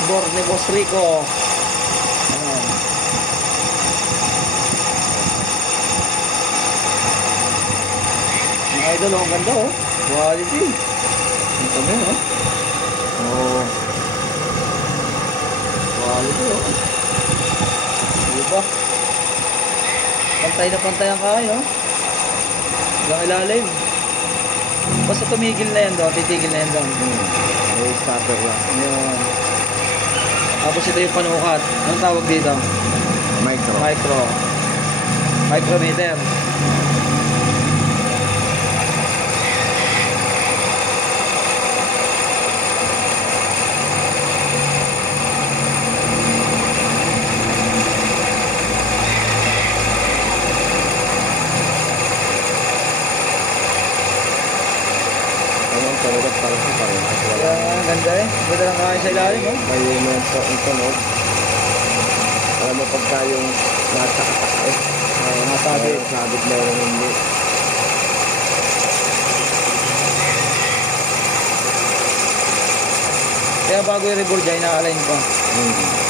Tudor ni Boss Rico. Ayan. Mga idol, ang ganda oh. Quality. Ang kami oh. Oh. Quality oh. Diba? Pantay na pantay ang kayo. Hanggang ilalim. Basta tumigil na yan doon, titigil na yan doon. May starter lang. Ayan. Tapos ito yung panukat. Anong tawag dito? Micro. Micrometer. Ayan, talaga parang sa parang. Ayan, ganda eh. Ganda lang kain sa ilalim oh. May yung tunog. Alam mo pagka yung nasakata eh. Nasabit. Sabit na yung hindi. Kaya bago i-reboard dyan, ina-align ko. Hmm.